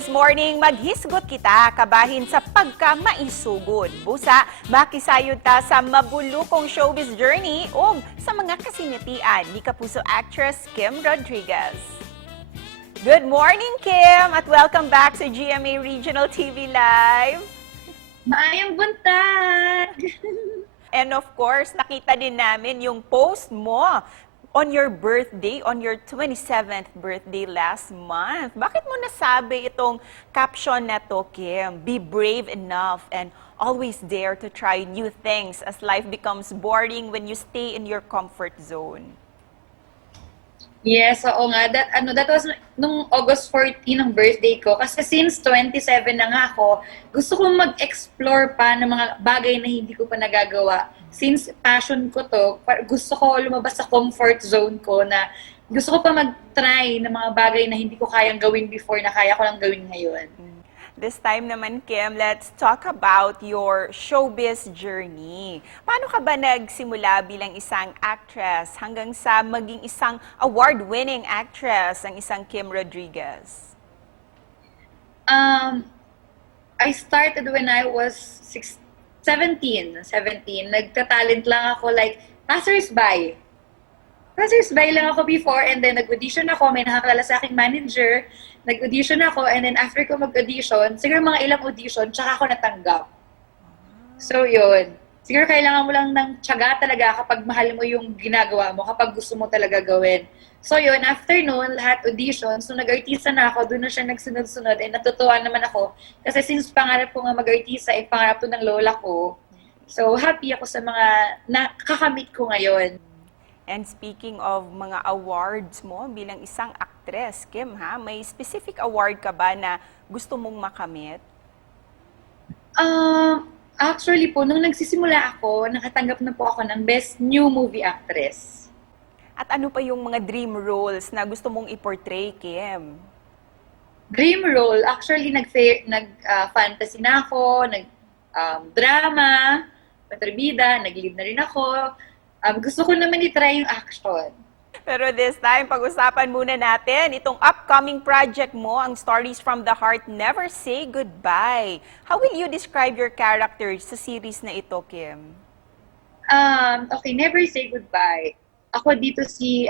This morning, maghisgot kita kabahin sa pagka-maisugod. Busa, makisayod ta sa mabulukong showbiz journey o sa mga kasinatian ni Kapuso Actress Kim Rodriguez. Good morning, Kim, at welcome back sa GMA Regional TV Live. Maayong buntag! And of course, nakita din namin yung post mo on your birthday, on your 27th birthday last month. Bakit mo nasabi itong caption na to, Kim? Be brave enough and always dare to try new things as life becomes boring when you stay in your comfort zone. Yes, oo nga. That was nung August 14 ng birthday ko. Kasi since 27 na nga ako, gusto kong mag-explore pa ng mga bagay na hindi ko pa nagagawa. Since passion ko to, gusto ko lumabas sa comfort zone ko na gusto ko pa mag-try ng mga bagay na hindi ko kayang gawin before na kaya ko lang gawin ngayon. This time naman, Kim, let's talk about your showbiz journey. Paano ka ba nagsimula bilang isang actress hanggang sa maging isang award-winning actress ang isang Kim Rodriguez? I started when I was 17. Nagtatalent lang ako, like, passersby. Passersby lang ako before, and then nag-audition ako, may nakakilala sa aking manager, nag-audition ako, and then after ko mag-audition, siguro mga ilang audition, tsaka ako natanggap. So yun, siguro kailangan mo lang ng tiyaga talaga kapag mahal mo yung ginagawa mo, kapag gusto mo talaga gawin. So yun, after noon, lahat auditions, so nag-artista na ako, doon na siya nagsunod-sunod, and natutuwa naman ako, kasi since pangarap ko nga mag-artista, pangarap to ng lola ko, so happy ako sa mga nakakamit ko ngayon. And speaking of mga awards mo bilang isang actress, Kim, may specific award ka ba na gusto mong makamit? Actually po, nung nagsisimula ako, nakatanggap na po ako ng Best New Movie Actress. At ano pa yung mga dream roles na gusto mong i-portray, Kim? Dream role, actually nag-fantasy na ako, nag-drama, patribida, nag-lead na rin ako. Gusto ko naman i-try yung action. Pero this time, pag-usapan muna natin itong upcoming project mo, ang Stories from the Heart, Never Say Goodbye. How will you describe your characters sa series na ito, Kim? Okay, Never Say Goodbye. Ako dito si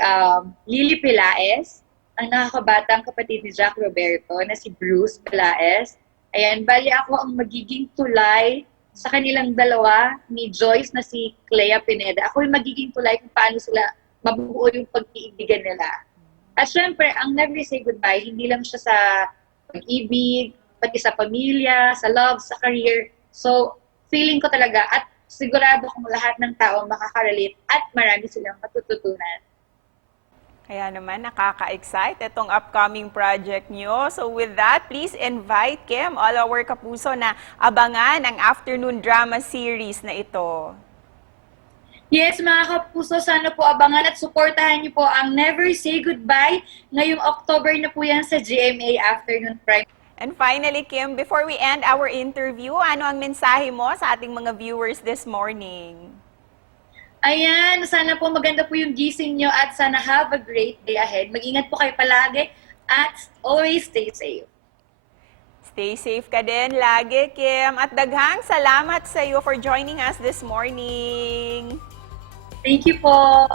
Lily Pelaez, ang nakakabatang kapatid ni Jack Roberto na si Bruce Pelaez. Ayan, bali ako ang magiging tulay sa kanilang dalawa ni Joyce na si Clea Pineda. Ako yung magiging tulay kung paano sila mabubuo yung pag-iibigan nila. At syempre, ang Never Say Goodbye, hindi lang siya sa pag-ibig, pati sa pamilya, sa love, sa career. So, feeling ko talaga, at sigurado kung lahat ng tao makaka-relate at marami silang matututunan. Kaya naman, nakaka-excite itong upcoming project nyo. So with that, please invite, Kim, all our kapuso na abangan ang afternoon drama series na ito. Yes, mga kapuso, sana po abangan at suportahan niyo po ang Never Say Goodbye. Ngayong October na po yan sa GMA Afternoon Prime. And finally, Kim, before we end our interview, ano ang mensahe mo sa ating mga viewers this morning? Ayan, sana po maganda po yung gising nyo at sana have a great day ahead. Mag-ingat po kayo palagi at always stay safe. Stay safe ka din lagi, Kim. At daghang salamat sa iyo for joining us this morning. Thank you po.